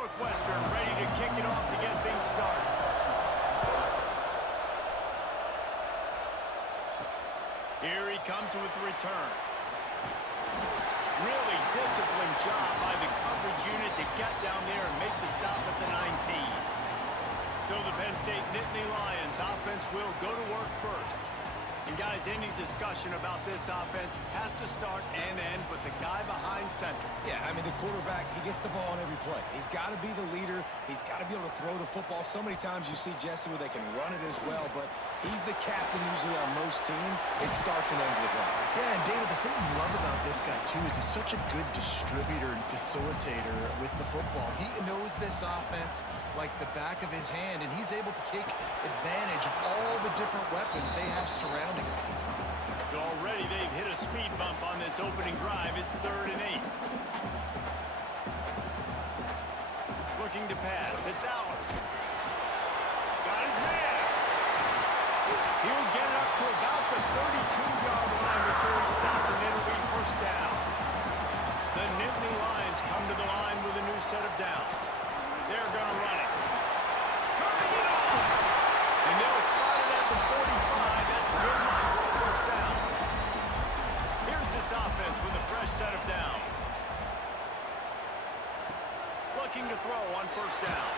Northwestern ready to kick it off to get things started. Here he comes with the return. Really disciplined job by the coverage unit to get down there and make the stop at the 19. So the Penn State Nittany Lions offense will go to work first. And guys, any discussion about this offense has to start and end with the guy behind center. Yeah, I mean, the quarterback, he gets the ball on every play. He's got to be the leader. He's got to be able to throw the football. So many times you see Jesse where they can run it as well, but he's the captain usually on most teams. It starts and ends with him. Yeah, and David, the thing you love about this guy, too, is he's such a good distributor and facilitator with the football. He knows this offense like the back of his hand, and he's able to take advantage of all the different weapons they have surrounding him. So already they've hit a speed bump on this opening drive. It's 3rd and 8. Looking to pass. It's Allen. Got his man. He'll get it up to about the 32-yard line before he stopped, and it'll be first down. The Nittany Lions come to the line with a new set of downs. They're going to run it. Turning it on. And they'll spot it at the 45. That's good enough for a first down. Here's this offense with a fresh set of downs. Looking to throw on first down.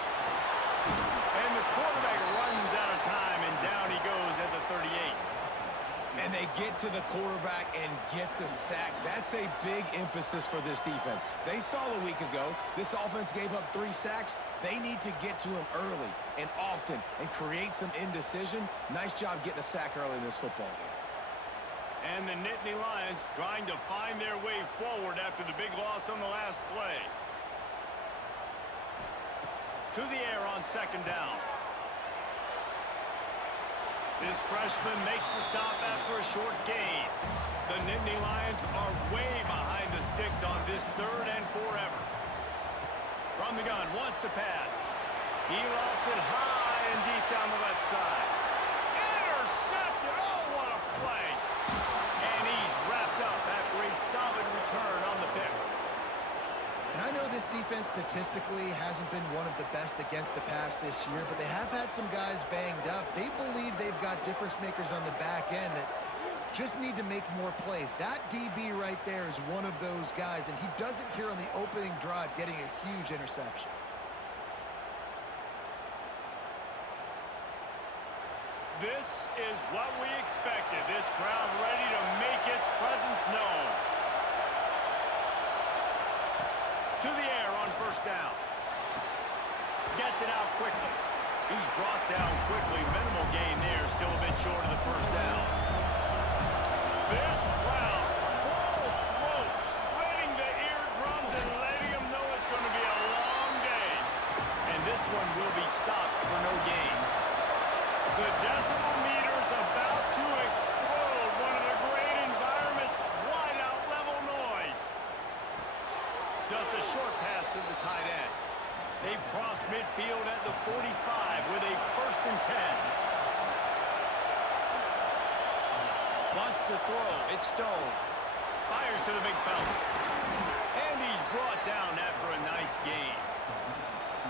And the quarterback runs out of time, and down he goes at the 38. And they get to the quarterback and get the sack. That's a big emphasis for this defense. They saw a week ago, this offense gave up 3 sacks. They need to get to him early and often and create some indecision. Nice job getting a sack early in this football game. And the Nittany Lions trying to find their way forward after the big loss on the last play. To the air on second down. This freshman makes the stop after a short gain. The Nittany Lions are way behind the sticks on this 3rd and forever. From the gun, wants to pass. He lofts it high and deep down the left side. Intercepted! Oh, what a play! And he's wrapped up after a solid return on the pick. And I know this defense statistically hasn't been one of the best against the pass this year, but they have had some guys banged up. They believe they've got difference makers on the back end that just need to make more plays. That DB right there is one of those guys, and he does it here on the opening drive, getting a huge interception. This is what we expected. This crowd ready to make its presence known. To the air on first down. Gets it out quickly. He's brought down quickly. Minimal gain there. Still a bit short of the first down. This crowd, full throat, spreading the eardrums and letting them know it's going to be a long day. And this one will be stopped for no gain. The decimal meter's about to explode. One of the great environments. Wide out level noise. Just a short pass to the tight end. They cross midfield at the 45 with a 1st and 10. Wants to throw. It's Stone. Fires to the big fella. And he's brought down after a nice gain.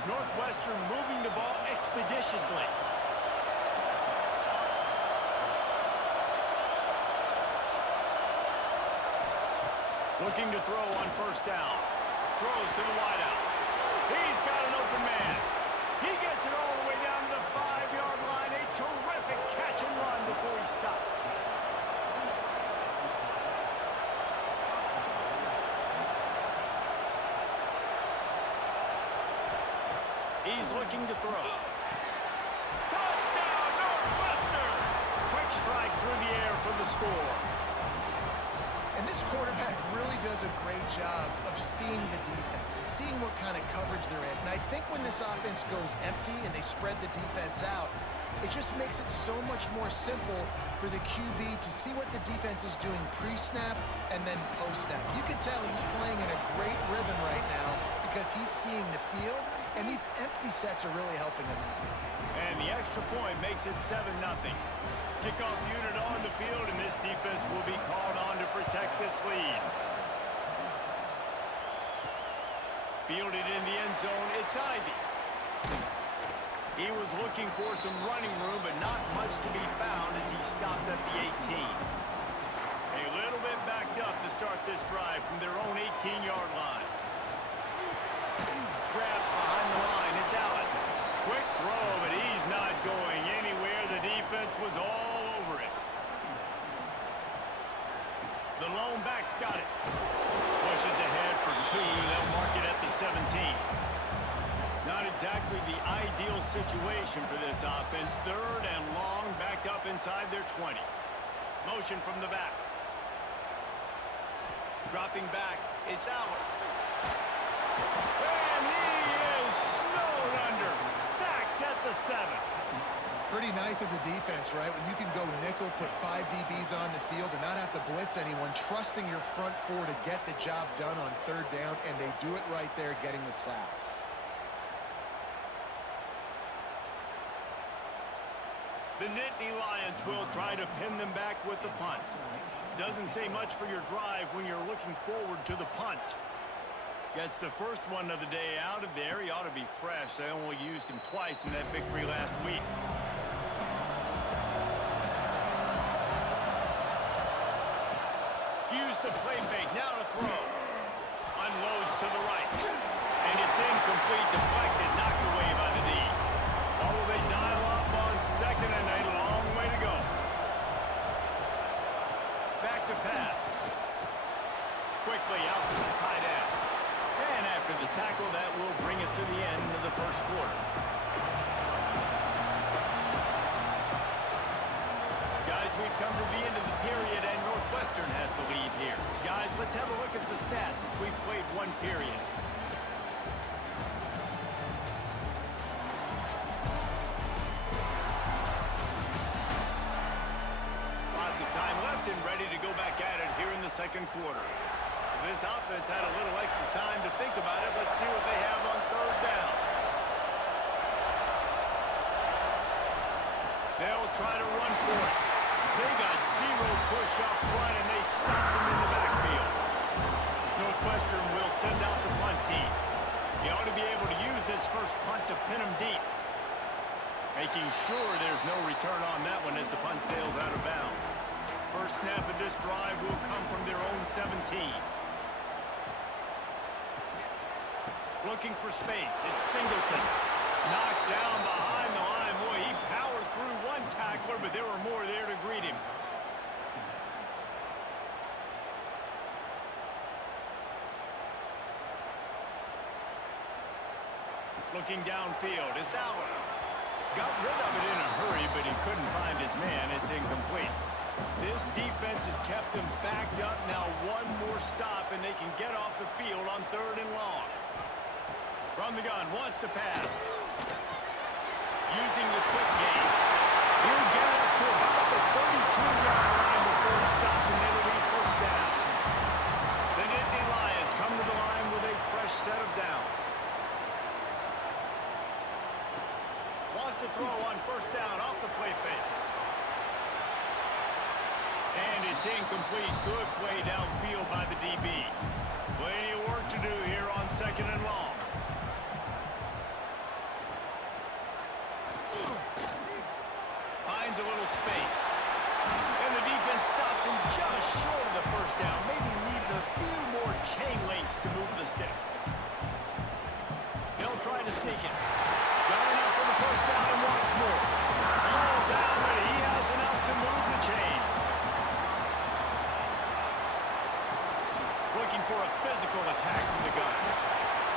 Northwestern moving the ball expeditiously. Looking to throw on first down. Throws to the wideout. He's got an open man. He gets it all the way down to the 5-yard line. A terrific catch and run before he stopped. He's looking to throw. Touchdown, Northwestern! Quick strike through the air for the score. And this quarterback really does a great job of seeing the defense and seeing what kind of coverage they're in. And I think when this offense goes empty and they spread the defense out, it just makes it so much more simple for the QB to see what the defense is doing pre-snap and then post-snap. You can tell he's playing in a great rhythm right now because he's seeing the field, and these empty sets are really helping him out. And the extra point makes it 7-0. Kickoff unit on the field, and this defense will be called on to protect this lead. Fielded in the end zone, it's It's Ivy. He was looking for some running room, but not much to be found as he stopped at the 18. A little bit backed up to start this drive from their own 18-yard line. Grab behind the line. It's Allen. Quick throw, but he's not going anywhere. The defense was all over it. The lone back's got it. Pushes ahead for 2. They'll mark it at the 17. Not exactly the ideal situation for this offense. 3rd and long, backed up inside their 20. Motion from the back. Dropping back, it's Allen. And he is snowed under. Sacked at the 7. Pretty nice as a defense, right? When you can go nickel, put 5 DBs on the field and not have to blitz anyone, trusting your front 4 to get the job done on 3rd down, and they do it right there, getting the sack. The Nittany Lions will try to pin them back with the punt. Doesn't say much for your drive when you're looking forward to the punt. Gets the first one of the day out of there. He ought to be fresh. They only used him twice in that victory last week. Use the play fake. Now to throw. Unloads to the right. And it's incomplete. Deflected. Knocked away by the D. Oh, they dial up on 2nd and a long way to go. Back to pass. Quickly out to the tight end. And after the tackle, that will bring us to the end of the first quarter. Guys, we've come to the end of the period, and Northwestern has the lead here. Guys, let's have a look at the stats as we've played one period. Lots of time left and ready to go back at it here in the second quarter. This offense had a little extra time to think about it. Let's see what they have on 3rd down. They'll try to run for it. They got 0 push up front, and they stopped them in the backfield. Northwestern will send out the punt team. He ought to be able to use this first punt to pin them deep. Making sure there's no return on that one as the punt sails out of bounds. First snap of this drive will come from their own 17. Looking for space. It's Singleton. Knocked down behind the line. Boy, he powered through one tackler, but there were more there to greet him. Looking downfield. It's Allen. Got rid of it in a hurry, but he couldn't find his man. It's incomplete. This defense has kept them backed up. Now one more stop, and they can get off the field on 3rd and long. From the gun, wants to pass. Using the quick game. He'll get up to about the 32-yard line before he stops, and it'll be first down. The Nittany Lions come to the line with a fresh set of downs. Wants to throw on 1st down off the play fake. And it's incomplete. Good play downfield by the DB. Plenty of work to do here on 2nd and long. Finds a little space. And the defense stops him just short of the first down. Maybe needed a few more chain links to move the sticks. They'll try to sneak it. Got enough for the first down and wants more. All down, but he has enough to move the chains. Looking for a physical attack from the gun.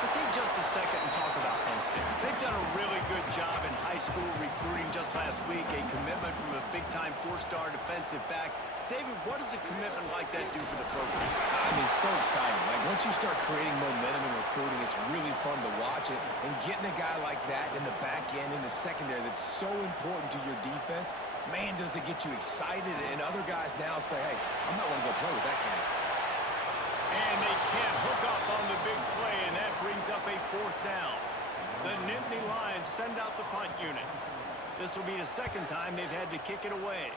Let's take just a second and talk about Penn State. They've done a really good job in high school recruiting just last week. A commitment from a big-time 4-star defensive back. David, what does a commitment like that do for the program? I mean, so exciting. Like, once you start creating momentum in recruiting, it's really fun to watch it. And getting a guy like that in the back end, in the secondary, that's so important to your defense, man, does it get you excited. And other guys now say, hey, I'm not going to go play with that guy. And they can't hook up on the big play, and that brings up a 4th down. The Nittany Lions send out the punt unit. This will be the 2nd time they've had to kick it away.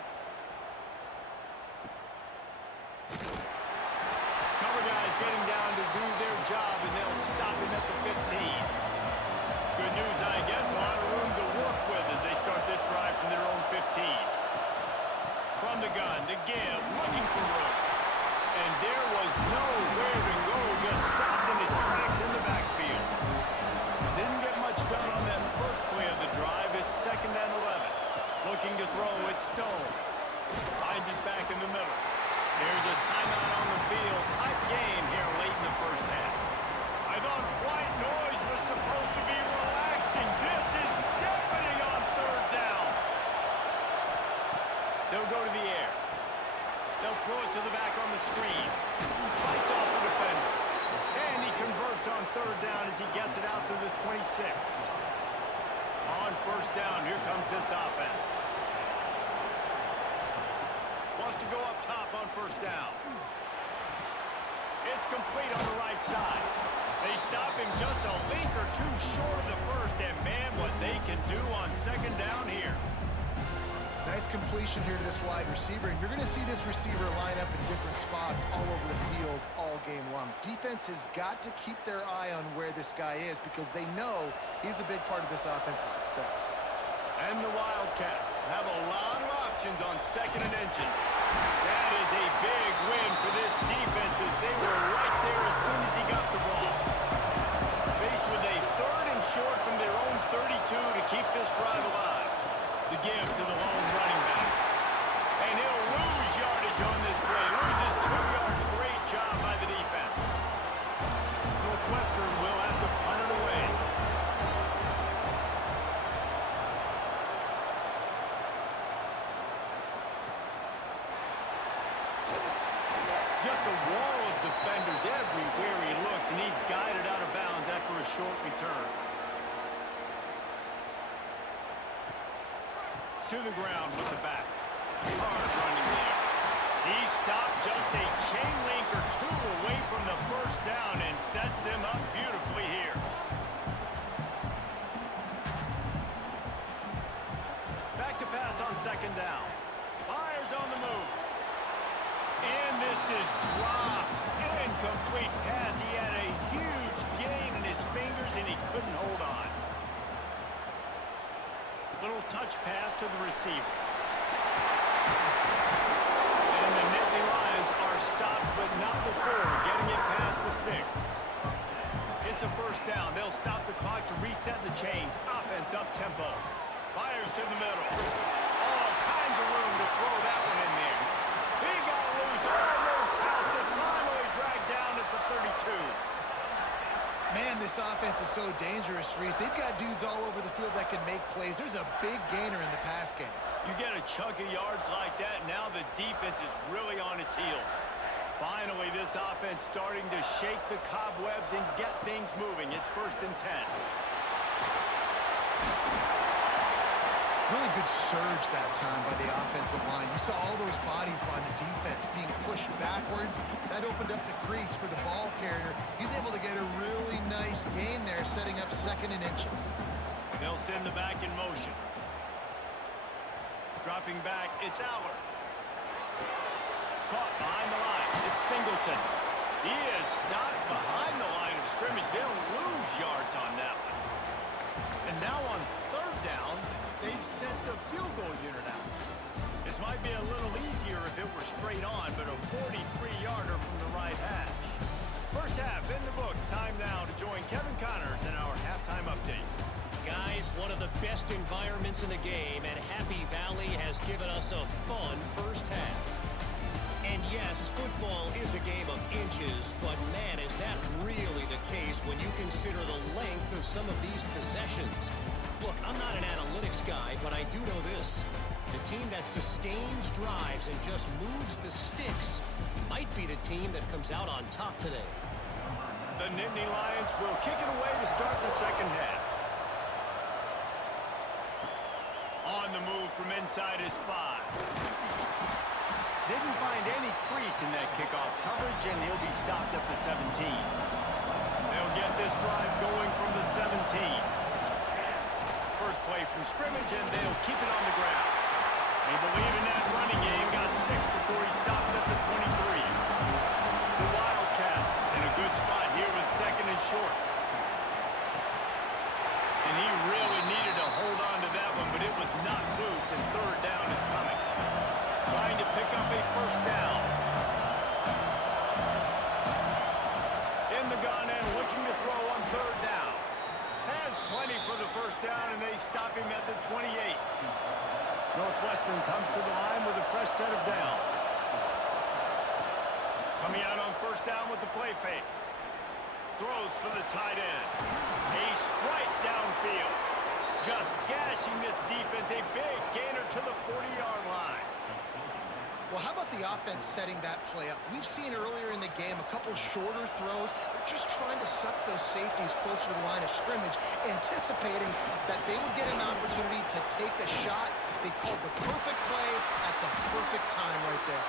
Cover guys getting down to do their job, and they'll stop him at the 15. On first down, here comes this offense. Wants to go up top on first down. It's complete on the right side. They stop him just a link or two short of the first, and man, what they can do on second down here. Nice completion here to this wide receiver, and you're going to see this receiver line up in different spots all over the field all game long. Defense has got to keep their eye on where this guy is because they know he's a big part of this offense's success. And the Wildcats have a lot of options on second and inches. That is a big win for this defense as they were right there as soon as he got the ball. Faced with a third and short from their own 32 to keep this drive alive. The give to the lone running back. And he'll lose yardage on this play. Loses 2 yards. Great job by the defense. Northwestern will have to punt it away. Just a wall of defenders everywhere he looks, and he's guided out of bounds after a short return. To the ground with the back. Hard running there. He stopped just a chain link or two away from the first down and sets them up beautifully here. Back to pass on second down. Fires on the move. And this is dropped. Incomplete pass. He had a huge gain in his fingers and he couldn't hold on. Little touch pass to the receiver. And the Nittany Lions are stopped, but not before getting it past the sticks. It's a first down. They'll stop the clock to reset the chains. Offense up tempo. Fires to the middle. All kinds of room to throw that one in there. He got loose, almost past it. Finally dragged down at the 32. Man, this offense is so dangerous, Reese. They've got dudes all over the field that can make plays. There's a big gainer in the pass game. You get a chunk of yards like that, now the defense is really on its heels. Finally, this offense starting to shake the cobwebs and get things moving. It's 1st and 10. Really good surge that time by the offensive line. You saw all those bodies by the defense being pushed backwards. That opened up the crease for the ball carrier. He's able to get a really nice gain there, setting up 2nd and inches. They'll send the back in motion. Dropping back, it's Aller. Caught behind the line. It's Singleton. He is stopped behind the line of scrimmage. They'll lose yards on that one. And now on 3rd down, they've sent the field goal unit out. This might be a little easier if it were straight on, but a 43-yarder from the right hash. First half in the books. Time now to join Kevin Connors in our halftime update. Guys, one of the best environments in the game, and Happy Valley has given us a fun first half. And yes, football is a game of inches, but man, is that really the case when you consider the length of some of these possessions. Look, I'm not an analytics guy, but I do know this. The team that sustains drives and just moves the sticks might be the team that comes out on top today. The Nittany Lions will kick it away to start the second half. On the move from inside is 5. Didn't find any crease in that kickoff coverage, and he'll be stopped at the 17. They'll get this drive going from the 17. First play from scrimmage, and they'll keep it on the ground. They believe in that running game. Got 6 before he stopped at the 23. The Wildcats in a good spot here with 2nd and short. And he really needed to hold on to that one, but it was not loose, and 3rd down is coming. Trying to pick up a first down. In the gun and looking to throw on 3rd down. Has plenty for the first down, and they stop him at the 28. Northwestern comes to the line with a fresh set of downs. Coming out on first down with the play fake. Throws for the tight end. A strike downfield. Just gashing this defense. A big gainer to the 40-yard line. Well, how about the offense setting that play up? We've seen earlier in the game a couple shorter throws. They're just trying to suck those safeties closer to the line of scrimmage, anticipating that they would get an opportunity to take a shot. They called the perfect play at the perfect time right there.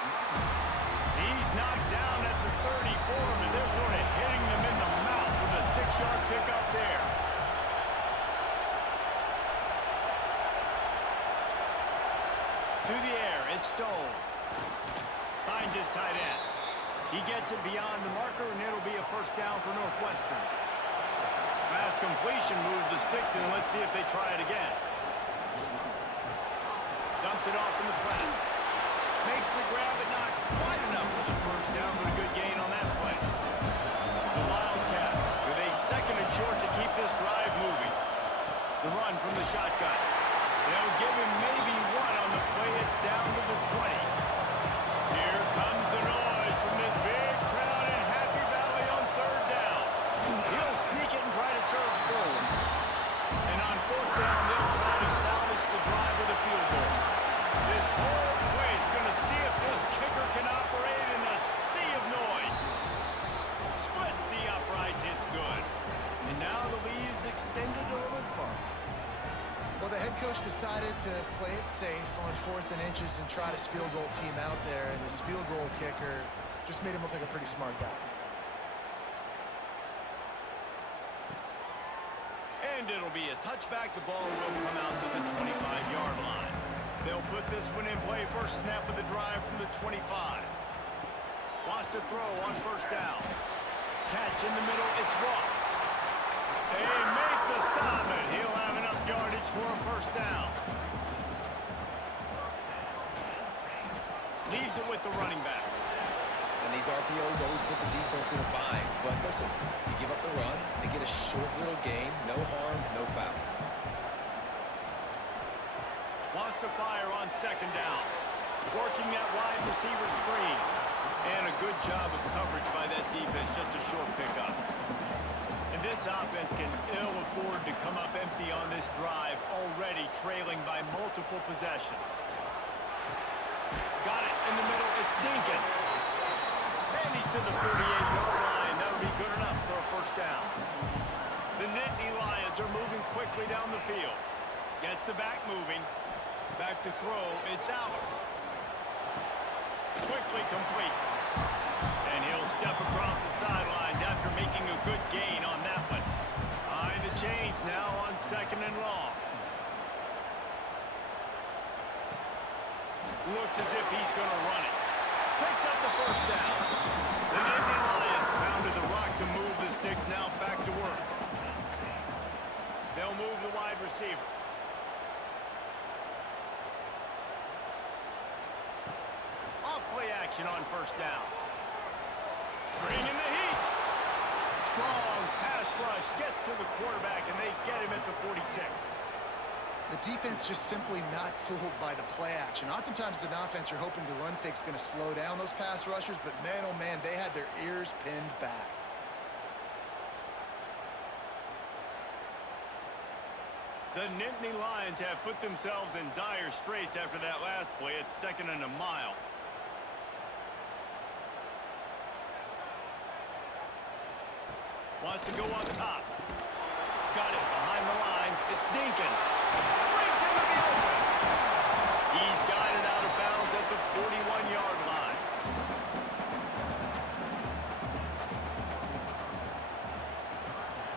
He's knocked down at the 30 for him, and they're sort of hitting them in the mouth with a 6-yard pickup there. To the air, it's Stone. Finds his tight end. He gets it beyond the marker, and it'll be a first down for Northwestern. Pass completion moves the sticks, and let's see if they try it again. Dumps it off in the flats. Makes the grab, but not quite enough for the first down, but a good gain on that play. The Wildcats with a second and short to keep this drive moving. The run from the shotgun. They'll give him maybe one on the play. It's down to the 20. Here comes the noise from this big crowd in Happy Valley on third down. He'll sneak it and try to surge forward. And on fourth down, they'll try to salvage the drive with a field goal. This whole play is going to see if this kicker can operate in the sea of noise. Splits the uprights. It's good. And now the lead is extended a little further. Well, the head coach decided to play it safe on 4th and inches and try his field goal team out there, and this field goal kicker just made him look like a pretty smart guy. And it'll be a touchback. The ball will come out to the 25-yard line. They'll put this one in play. First snap of the drive from the 25. Wants to throw on first down. Catch in the middle. It's Ross. They make the stop, and he'll have enough yardage for a first down. Leaves it with the running back. And these RPOs always put the defense in a bind. But listen, you give up the run, they get a short little gain, no harm, no foul. Wants to fire on second down. Working that wide receiver screen. And a good job of coverage by that defense, just a short pickup. And this offense can ill afford to come up empty on this drive, already trailing by multiple possessions. Got it in the middle. It's Dinkins. And he's to the 38-yard line. That'll be good enough for a first down. The Nittany Lions are moving quickly down the field. Gets the back moving. Back to throw. It's out. Quickly complete. And he'll step across the sidelines after making a good gain on that one. Behind the chains now on second and long. Looks as if he's going to run it. Picks up the first down. The Nittany Lions pounded the rock to move the sticks. Now back to work. They'll move the wide receiver. Off-play action on first down. Bringing the heat. Strong pass rush gets to the quarterback, and they get him at the 46. The defense just simply not fooled by the play action. Oftentimes as an offense, you're hoping the run fake's going to slow down those pass rushers, but man, oh man, they had their ears pinned back. The Nittany Lions have put themselves in dire straits after that last play. It's second and a mile. Wants to go up top. Got it behind the line. It's Dinkins. Brings him to the open. He's got it out of bounds at the 41-yard line.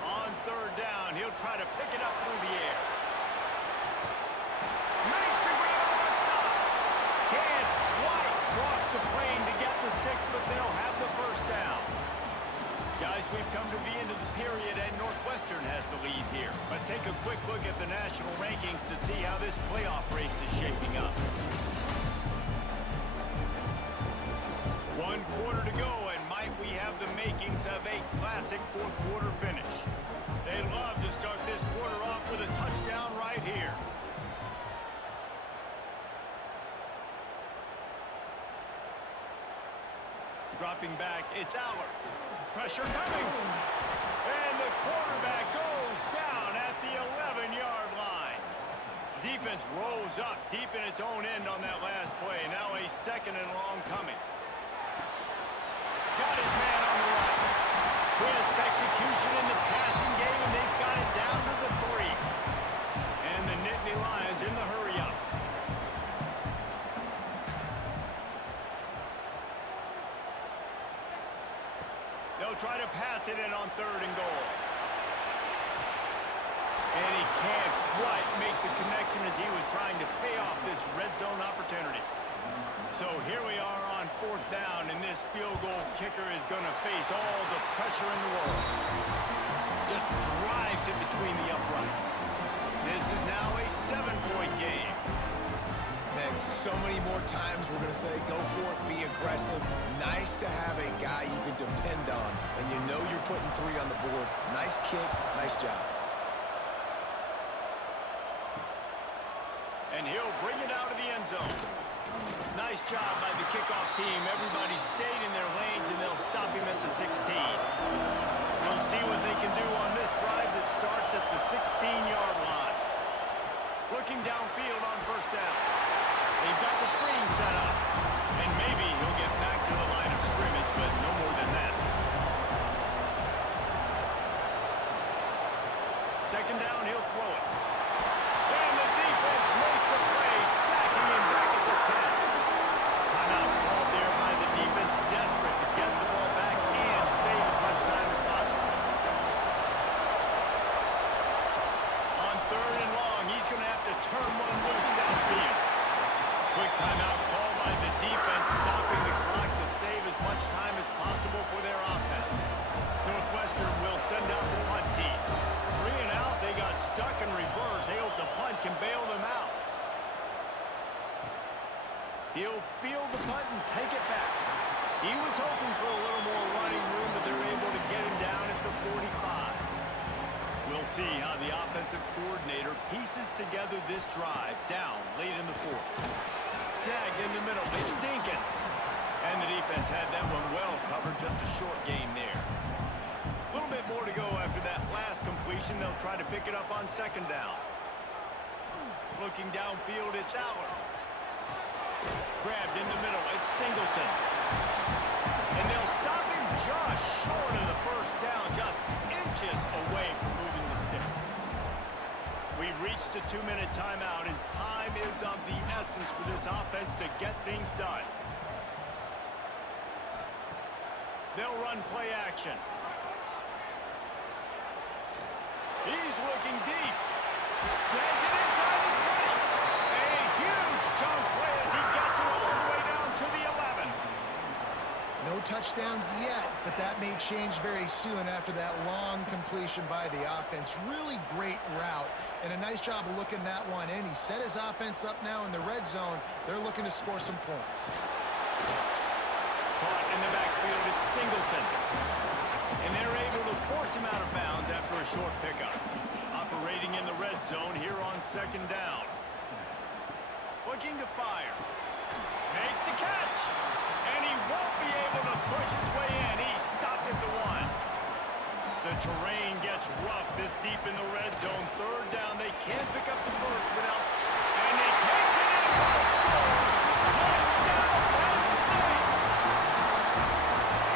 On third down, he'll try to pick it up through the air. Makes the grab outside. Can't quite cross the plane to get the 6, but they'll have the first down. Guys, we've come to the end of the period, and Northwestern has the lead here. Let's take a quick look at the national rankings to see how this playoff race is shaping up. 1 quarter to go, and might we have the makings of a classic fourth quarter finish. They'd love to start this quarter off with a touchdown right here. Dropping back, it's Aller. Pressure coming. And the quarterback goes down at the 11-yard line. A Defense rose up deep in its own end on that last play. Now a second and long coming. Got his man on the right. Crisp execution in the passing game, and they've got it down to the 3. And the Nittany Lions in the hurry-up. They'll try to pass it in on 3rd and goal. And he can't quite make the connection as he was trying to pay off this red zone opportunity. So here we are on 4th down, and this field goal kicker is going to face all the pressure in the world. Just drives it between the uprights. This is now a 7-point game. Man, so many more times we're going to say, go for it, be aggressive. Nice to have a guy you can depend on, and you know you're putting 3 on the board. Nice kick, nice job. And he'll bring it out of the end zone. Nice job by the kickoff team. Everybody stayed in their lanes, and they'll stop him at the 16. We'll see what they can do on this drive that starts at the 16-yard line. Looking downfield on 1st down. They've got the screen set up. And maybe he'll get back to the line of scrimmage, but no more than that. 2nd down, he'll throw it. And the defense makes a play, sacking him back at the 10. Timeout called there by the defense, desperate to get the ball back and save as much time as possible. On 3rd and long, he's going to have to turn one loose downfield. Quick timeout called by the defense, stopping the clock to save as much time as possible for their offense. Northwestern will send out the punt team. 3 and out, they got stuck in reverse. They hope the punt can bail them out. He'll field the punt and take it back. He was hoping for a little more running room, but they're able to get him down at the 45. We'll see how the offensive coordinator pieces together this drive down late in the 4th. Snagged in the middle. It's Dinkins. And the defense had that one well covered. Just a short gain there. A little bit more to go after that last completion. They'll try to pick it up on 2nd down. Looking downfield, it's Aller. Grabbed in the middle, it's Singleton. And they'll stop him just short of the 1st down, just inches away from moving the sticks. We've reached the 2-minute timeout, and time is of the essence for this offense to get things done. They'll run play action. He's looking deep. Snags it inside the 20. A huge chunk play as he gets it all the way down to the 11. No touchdowns yet, but that may change very soon after that long completion by the offense. Really great route, and a nice job of looking that one in. He set his offense up now in the red zone. They're looking to score some points. Caught in the backfield, it's Singleton. And they're able to force him out of bounds after a short pickup. Operating in the red zone here on 2nd down. Looking to fire. Makes the catch. And he won't be able to push his way in. He's stopped at the 1. The terrain gets rough this deep in the red zone. 3rd down. They can't pick up the 1st without. And he takes it in for a score. Touchdown, Penn State.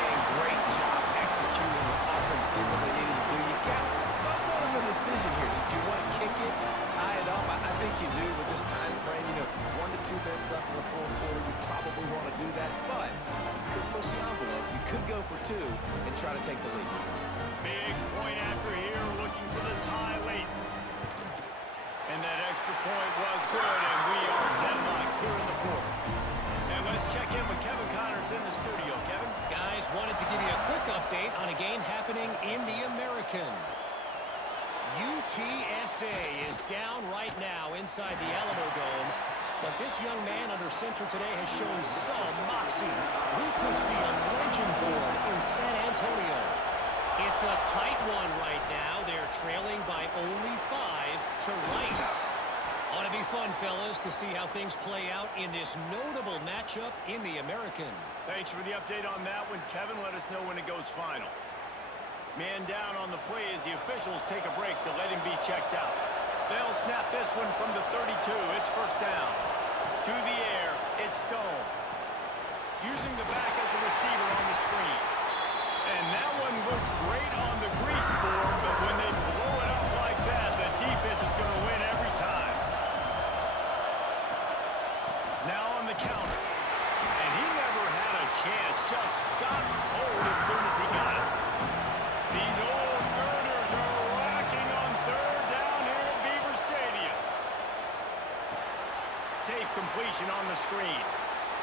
And great job executing. The offense did what they needed to do. You got somewhat of a decision here. Did you want to kick it, tie it up? I think you do with this time frame. 1 to 2 minutes left in the 4th quarter. You probably want to do that, but you could push the envelope. You could go for 2 and try to take the lead. Big point after here, looking for the tie late. And that extra point was good, and we are deadlocked here in the 4th. And let's check in with Kevin Connors in the studio. Kevin? Guys, wanted to give you a quick update on a game happening in the American. UTSA is down right now inside the Alamo Dome, but this young man under center today has shown some moxie. We could see a legend born in San Antonio. It's a tight one right now. They're trailing by only 5 to Rice. Ought to be fun, fellas, to see how things play out in this notable matchup in the American. Thanks for the update on that one, Kevin. Let us know when it goes final. Man down on the play as the officials take a break to let him be checked out. They'll snap this one from the 32. It's first down. To the air, it's Stone. Using the back as a receiver on the screen. And that one looked great on the grease board, but when they blow it up like that, the defense is going to win every time. Now on the counter. And he never had a chance. Just stopped cold as soon as he got it. These old girders are rocking on third down here at Beaver Stadium. Safe completion on the screen.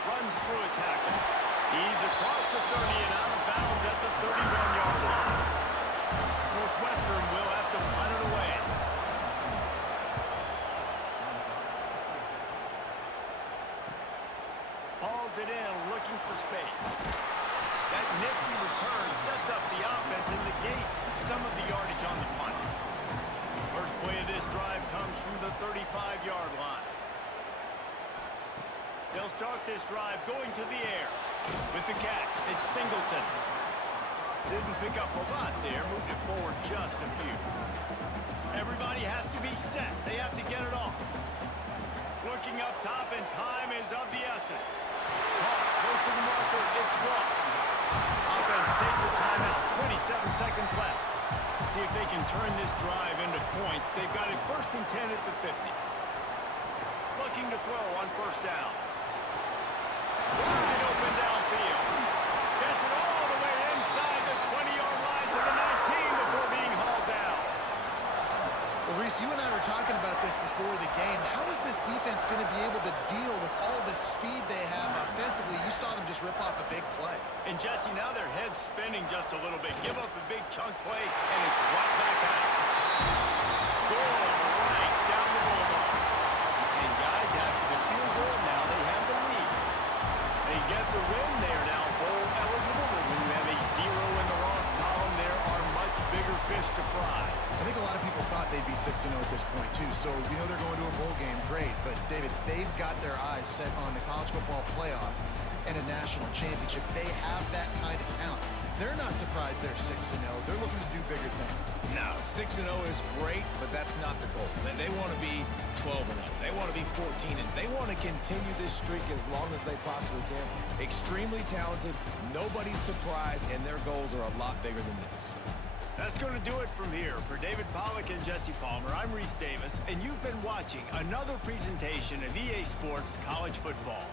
Runs through a tackle. He's across the 30 and out of bounds at the 31-yard line. Northwestern will have to punt it away. Hauls it in, looking for space. That nifty return sets up the offense and negates some of the yardage on the punt. First play of this drive comes from the 35-yard line. They'll start this drive going to the air. With the catch, it's Singleton. Didn't pick up a lot there, moved it forward just a few. Everybody has to be set. They have to get it off. Looking up top, and time is of the essence. Caught, close to the marker, it's Ross. Offense takes a timeout, 27 seconds left. See if they can turn this drive into points. They've got it first and 10 at the 50. Looking to throw on first down. Wide open downfield. Gets it all the way inside the 20-yard line to the 19 before being hauled down. Well, Reese, you and I were talking about this before the game. How is this defense going to be able to deal with all the speed they have offensively? You saw them just rip off a big play. And, Jesse, now their head's spinning just a little bit. Give up a big chunk play, and it's right back out. Going right down the boulevard. And, guys, after the field goal, now they have the lead. They get the win. They are now bowl eligible, but when you have a 0 in the loss column, there are much bigger fish to fry. I think a lot of people thought they'd be 6-0 at this point, too. So, we know they're going to a bowl game. Great. But, David, they've got their eyes set on the college football playoff and a national championship. They have that kind of talent. They're not surprised they're 6-0. They're looking to do bigger things. No, 6-0 is great, but that's not the goal. They want to be 12-0. They want to be 14-0. They want to continue this streak as long as they possibly can. Extremely talented. Nobody's surprised, and their goals are a lot bigger than this. That's going to do it from here. For David Pollack and Jesse Palmer, I'm Reese Davis, and you've been watching another presentation of EA Sports College Football.